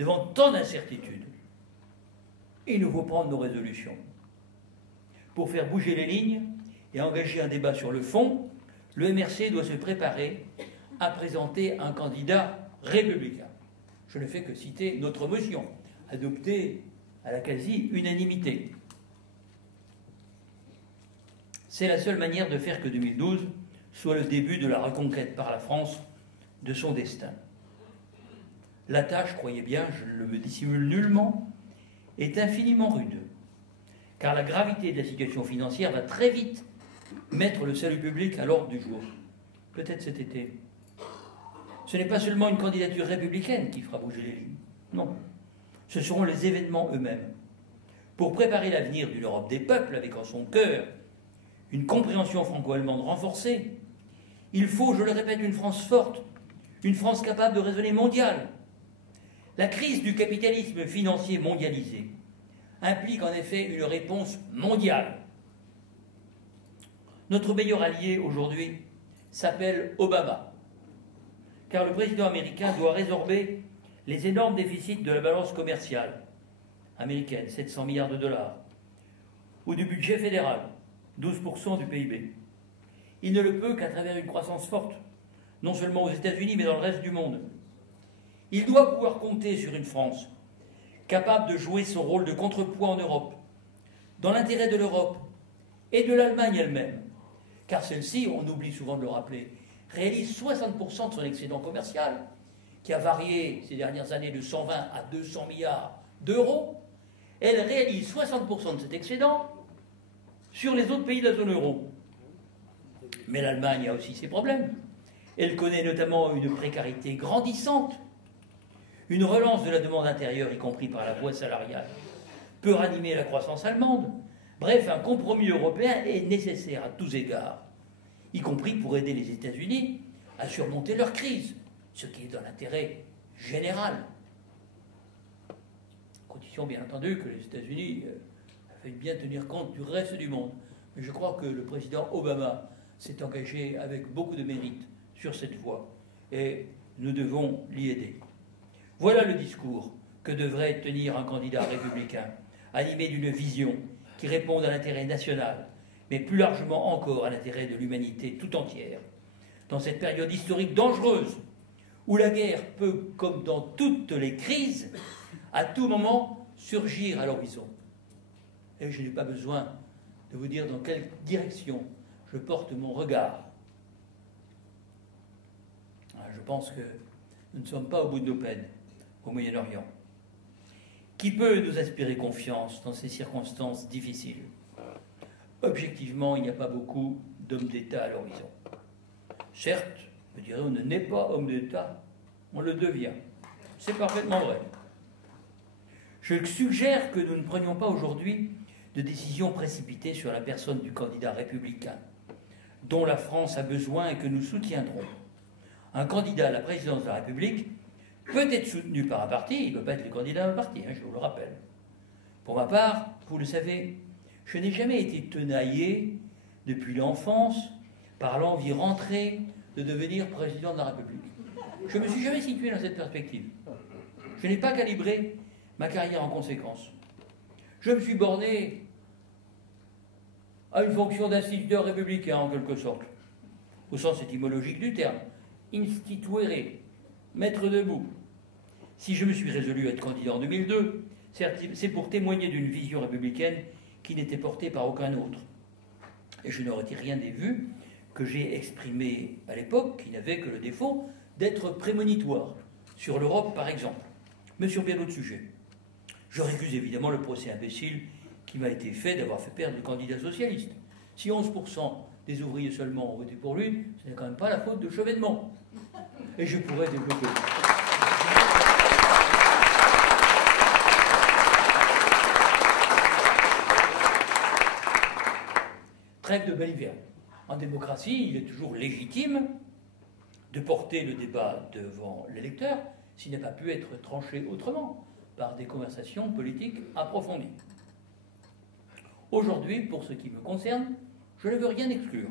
devant tant d'incertitudes, il nous faut prendre nos résolutions. Pour faire bouger les lignes et engager un débat sur le fond, le MRC doit se préparer à présenter un candidat républicain. Je ne fais que citer notre motion, adoptée à la quasi-unanimité. C'est la seule manière de faire que 2012 soit le début de la reconquête par la France de son destin. La tâche, croyez bien, je ne le dissimule nullement, est infiniment rude, car la gravité de la situation financière va très vite mettre le salut public à l'ordre du jour. Peut-être cet été. Ce n'est pas seulement une candidature républicaine qui fera bouger les lignes. Non. Ce seront les événements eux-mêmes. Pour préparer l'avenir d'une Europe des peuples, avec en son cœur une compréhension franco-allemande renforcée, il faut, je le répète, une France forte, une France capable de raisonner mondial. La crise du capitalisme financier mondialisé implique en effet une réponse mondiale. Notre meilleur allié aujourd'hui s'appelle Obama, car le président américain doit résorber les énormes déficits de la balance commerciale américaine, 700 milliards de dollars, ou du budget fédéral, 12% du PIB. Il ne le peut qu'à travers une croissance forte, non seulement aux États-Unis, mais dans le reste du monde. Il doit pouvoir compter sur une France capable de jouer son rôle de contrepoids en Europe, dans l'intérêt de l'Europe et de l'Allemagne elle-même, car celle-ci, on oublie souvent de le rappeler, réalise 60% de son excédent commercial, qui a varié ces dernières années de 120 à 200 milliards d'euros. Elle réalise 60% de cet excédent sur les autres pays de la zone euro. Mais l'Allemagne a aussi ses problèmes. Elle connaît notamment une précarité grandissante. Une relance de la demande intérieure, y compris par la voie salariale, peut ranimer la croissance allemande. Bref, un compromis européen est nécessaire à tous égards, y compris pour aider les États-Unis à surmonter leur crise, ce qui est dans l'intérêt général. Condition, bien entendu, que les États-Unis veuillent bien tenir compte du reste du monde. Mais je crois que le président Obama s'est engagé avec beaucoup de mérite sur cette voie, et nous devons l'y aider. Voilà le discours que devrait tenir un candidat républicain, animé d'une vision qui réponde à l'intérêt national, mais plus largement encore à l'intérêt de l'humanité tout entière. Dans cette période historique dangereuse, où la guerre peut, comme dans toutes les crises, à tout moment surgir à l'horizon. Et je n'ai pas besoin de vous dire dans quelle direction je porte mon regard. Je pense que nous ne sommes pas au bout de nos peines au Moyen-Orient. Qui peut nous inspirer confiance dans ces circonstances difficiles? Objectivement, il n'y a pas beaucoup d'hommes d'État à l'horizon. Certes, je dirais, on ne naît pas homme d'État, on le devient. C'est parfaitement vrai. Je suggère que nous ne prenions pas aujourd'hui de décisions précipitées sur la personne du candidat républicain, dont la France a besoin et que nous soutiendrons. Un candidat à la présidence de la République peut être soutenu par un parti, il ne peut pas être le candidat d'un parti, je vous le rappelle. Pour ma part, vous le savez, je n'ai jamais été tenaillé depuis l'enfance par l'envie rentrée de devenir président de la République. Je ne me suis jamais situé dans cette perspective. Je n'ai pas calibré ma carrière en conséquence. Je me suis borné à une fonction d'instituteur républicain, en quelque sorte, au sens étymologique du terme, instituere, mettre debout. Si je me suis résolu à être candidat en 2002, c'est pour témoigner d'une vision républicaine qui n'était portée par aucun autre. Et je ne retire rien des vues que j'ai exprimées à l'époque, qui n'avaient que le défaut d'être prémonitoires, sur l'Europe par exemple, mais sur bien d'autres sujets. Je récuse évidemment le procès imbécile qui m'a été fait d'avoir fait perdre le candidat socialiste. Si 11% des ouvriers seulement ont voté pour lui, ce n'est quand même pas la faute de Chevènement. Et je pourrais développer. Trêve de baliverne. En démocratie, il est toujours légitime de porter le débat devant l'électeur s'il n'a pas pu être tranché autrement, par des conversations politiques approfondies. Aujourd'hui, pour ce qui me concerne, je ne veux rien exclure.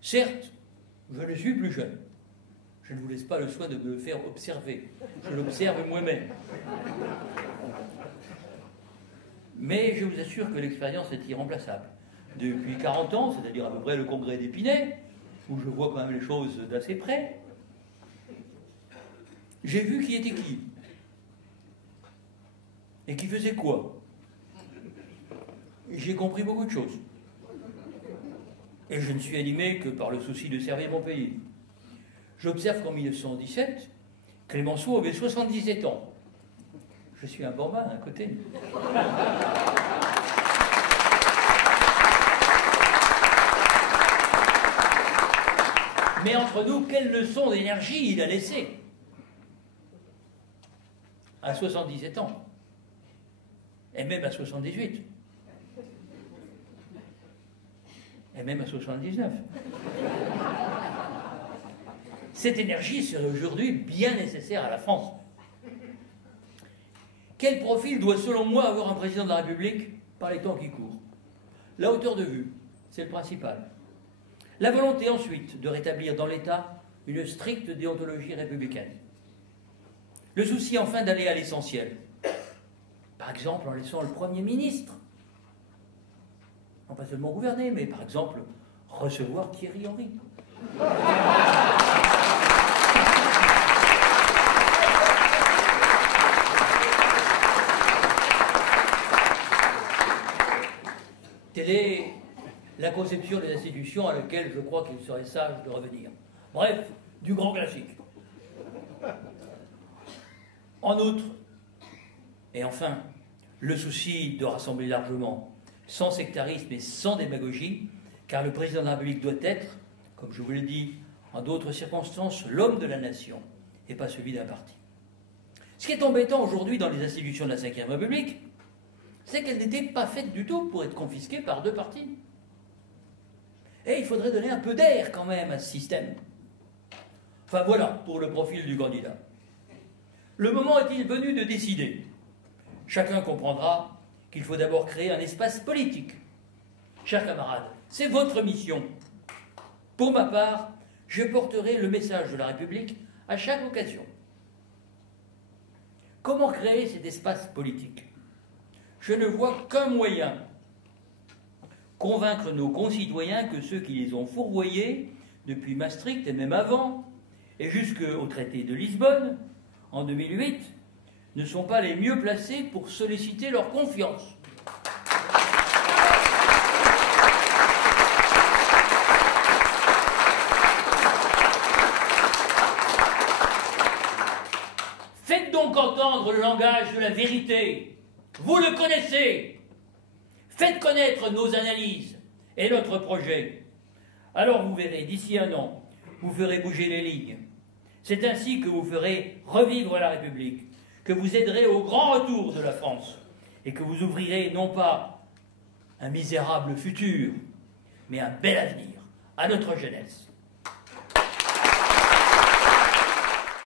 Certes, je ne suis plus jeune. Je ne vous laisse pas le soin de me le faire observer. Je l'observe moi-même. Mais je vous assure que l'expérience est irremplaçable. Depuis 40 ans, c'est-à-dire à peu près le congrès d'Épinay, où je vois quand même les choses d'assez près, j'ai vu qui était qui. Et qui faisait quoi. J'ai compris beaucoup de choses. Et je ne suis animé que par le souci de servir mon pays. J'observe qu'en 1917, Clémenceau avait 77 ans. Je suis un bambin à côté. Mais entre nous, quelle leçon d'énergie il a laissé à 77 ans, et même à 78, et même à 79. Cette énergie serait aujourd'hui bien nécessaire à la France. Quel profil doit, selon moi, avoir un président de la République par les temps qui courent? La hauteur de vue, c'est le principal. La volonté ensuite de rétablir dans l'État une stricte déontologie républicaine. Le souci enfin d'aller à l'essentiel. Par exemple en laissant le Premier ministre, non pas seulement gouverner, mais par exemple recevoir Thierry Henry. Telle est la conception des institutions à laquelle je crois qu'il serait sage de revenir. Bref, du grand classique. En outre, et enfin, le souci de rassembler largement, sans sectarisme et sans démagogie, car le président de la République doit être, comme je vous l'ai dit, en d'autres circonstances, l'homme de la nation, et pas celui d'un parti. Ce qui est embêtant aujourd'hui dans les institutions de la Ve République, c'est qu'elles n'étaient pas faites du tout pour être confisquées par deux partis. Et il faudrait donner un peu d'air quand même à ce système. Enfin voilà, pour le profil du candidat. Le moment est-il venu de décider? Chacun comprendra qu'il faut d'abord créer un espace politique. Chers camarades, c'est votre mission. Pour ma part, je porterai le message de la République à chaque occasion. Comment créer cet espace politique? Je ne vois qu'un moyen: convaincre nos concitoyens que ceux qui les ont fourvoyés depuis Maastricht et même avant, et jusqu'au traité de Lisbonne, en 2008, ne sont pas les mieux placés pour solliciter leur confiance. Faites donc entendre le langage de la vérité. Vous le connaissez. Faites connaître nos analyses et notre projet. Alors vous verrez, d'ici un an, vous ferez bouger les lignes. C'est ainsi que vous ferez revivre la République, que vous aiderez au grand retour de la France, et que vous ouvrirez non pas un misérable futur, mais un bel avenir à notre jeunesse.